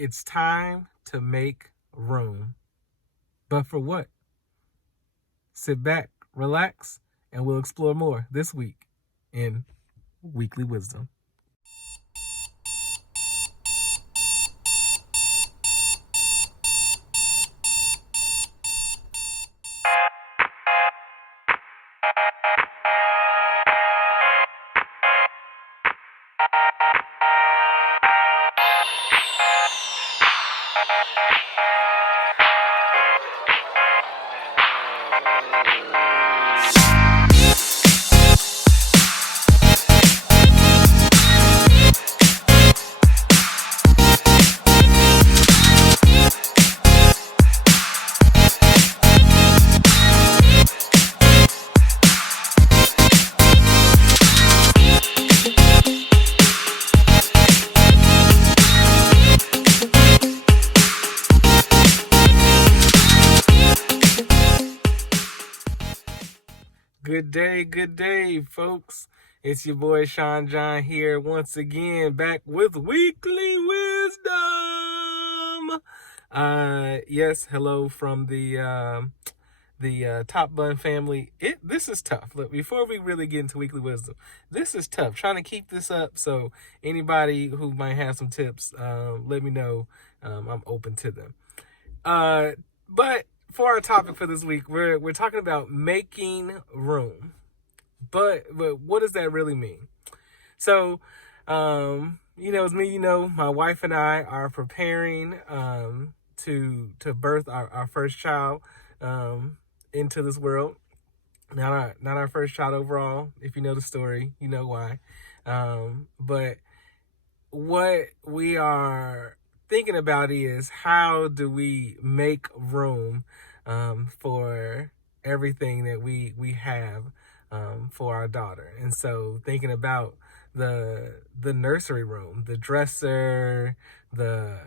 It's time to make room. But for what? Sit back, relax, and we'll explore more this week in Weekly Wisdom. Good day, folks. It's your boy Sean John here once again, back with Weekly Wisdom. Yes, hello from the Top Bun family. This is tough. Look, before we really get into Weekly Wisdom, this is tough. Trying to keep this up. So anybody who might have some tips, let me know. I'm open to them. But for our topic for this week, we're talking about making room. But what does that really mean? So, it's me. My wife and I are preparing to birth our first child into this world. Not our first child overall. If you know the story, you know why. But what we are thinking about is, how do we make room for everything that we have for our daughter. And so thinking about the nursery room, the dresser, the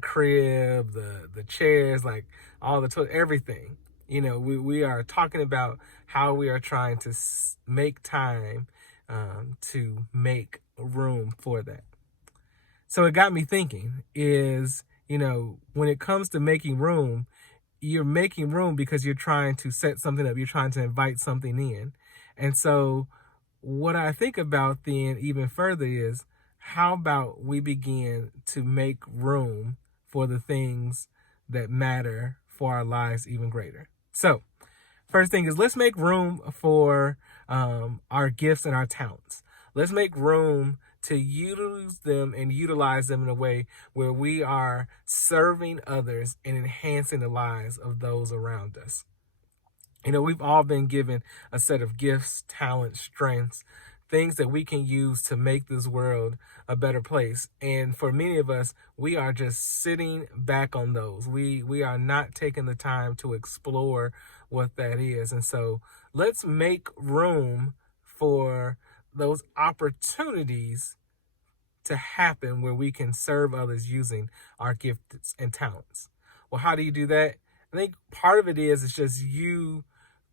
crib, the chairs, like all the everything. We are talking about how we are trying to make time to make room for that. So it got me thinking is, when it comes to making room, you're making room because you're trying to set something up. You're trying to invite something in. And so what I think about then even further is, how about we begin to make room for the things that matter for our lives even greater? So first thing is, let's make room for our gifts and our talents. Let's make room to use them and utilize them in a way where we are serving others and enhancing the lives of those around us. We've all been given a set of gifts, talents, strengths, things that we can use to make this world a better place. And for many of us, we are just sitting back on those. We are not taking the time to explore what that is. And so let's make room for those opportunities to happen where we can serve others using our gifts and talents. Well, how do you do that? I think part of it is just you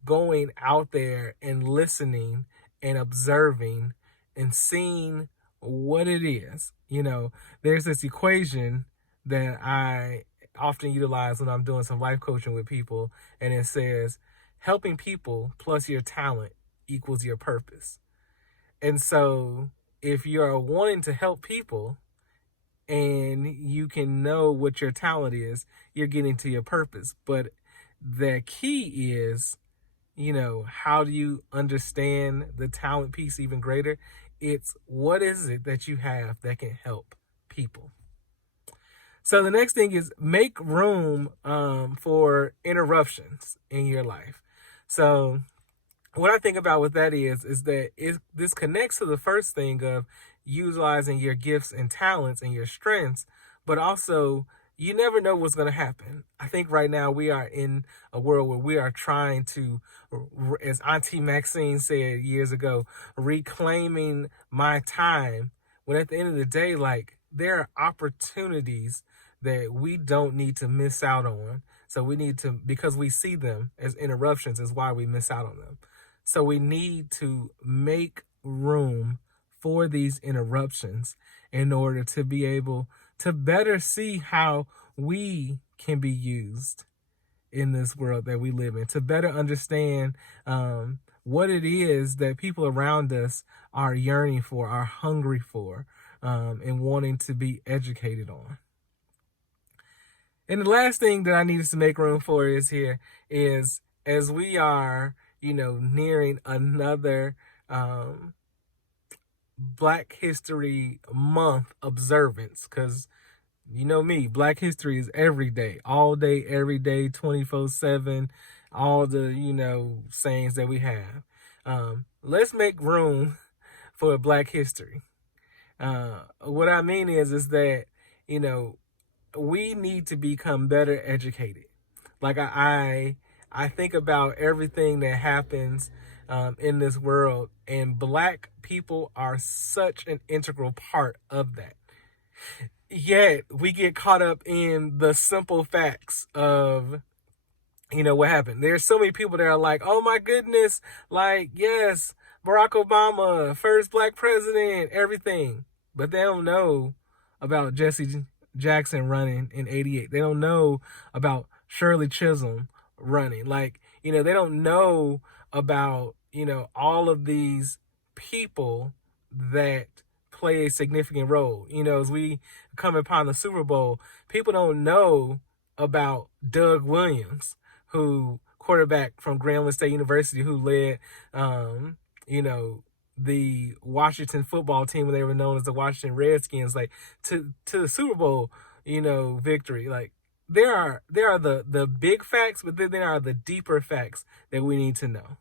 going out there and listening and observing and seeing what it is. There's this equation that I often utilize when I'm doing some life coaching with people, and it says helping people plus your talent equals your purpose. And so if you're wanting to help people and you can know what your talent is, you're getting to your purpose. But the key is, how do you understand the talent piece even greater? It's, what is it that you have that can help people? So the next thing is, make room for interruptions in your life. So what I think about with that is that this connects to the first thing of utilizing your gifts and talents and your strengths, but also you never know what's going to happen. I think right now we are in a world where we are trying to, as Auntie Maxine said years ago, reclaiming my time. When at the end of the day, like, there are opportunities that we don't need to miss out on. So we need to, because we see them as interruptions, is why we miss out on them. So we need to make room for these interruptions in order to be able to better see how we can be used in this world that we live in, to better understand what it is that people around us are yearning for, are hungry for, and wanting to be educated on. And the last thing that I need us to make room for is as we are, nearing another Black History Month observance, because you know me, Black History is every day, all day, every day, 24/7, all the, sayings that we have. Let's make room for Black History. What I mean is that, we need to become better educated. Like I think about everything that happens in this world, and Black people are such an integral part of that. Yet we get caught up in the simple facts of what happened. There's so many people that are like, oh my goodness, like, yes, Barack Obama, first Black president, everything. But they don't know about Jesse Jackson running in '88. They don't know about Shirley Chisholm running. Like, they don't know about, all of these people that play a significant role. As we come upon the Super Bowl, people don't know about Doug Williams, who quarterback from Grambling State University, who led, the Washington football team when they were known as the Washington Redskins, like to the Super Bowl, victory. Like there are the big facts, but then there are the deeper facts that we need to know.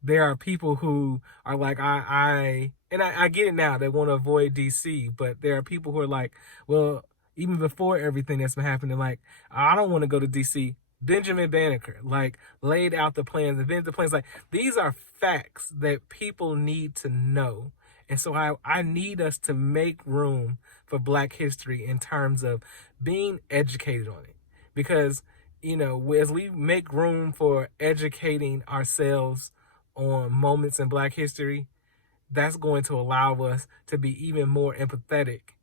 There are people who are like, I get it now. They want to avoid DC, but there are people who are like, well, even before everything that's been happening, like, I don't want to go to DC. Benjamin Banneker, like, laid out the plans, invented the plans. Like, these are facts that people need to know. And so I need us to make room for Black history in terms of being educated on it. Because, as we make room for educating ourselves on moments in Black history, that's going to allow us to be even more empathetic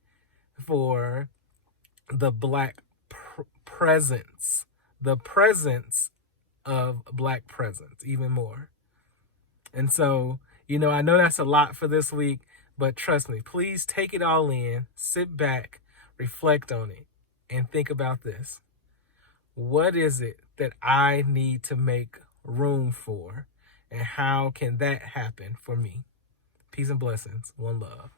for the Black presence, the presence of Black presence even more. And so, I know that's a lot for this week, but trust me, please take it all in, sit back, reflect on it, and think about this. What is it that I need to make room for? And how can that happen for me? Peace and blessings. One love.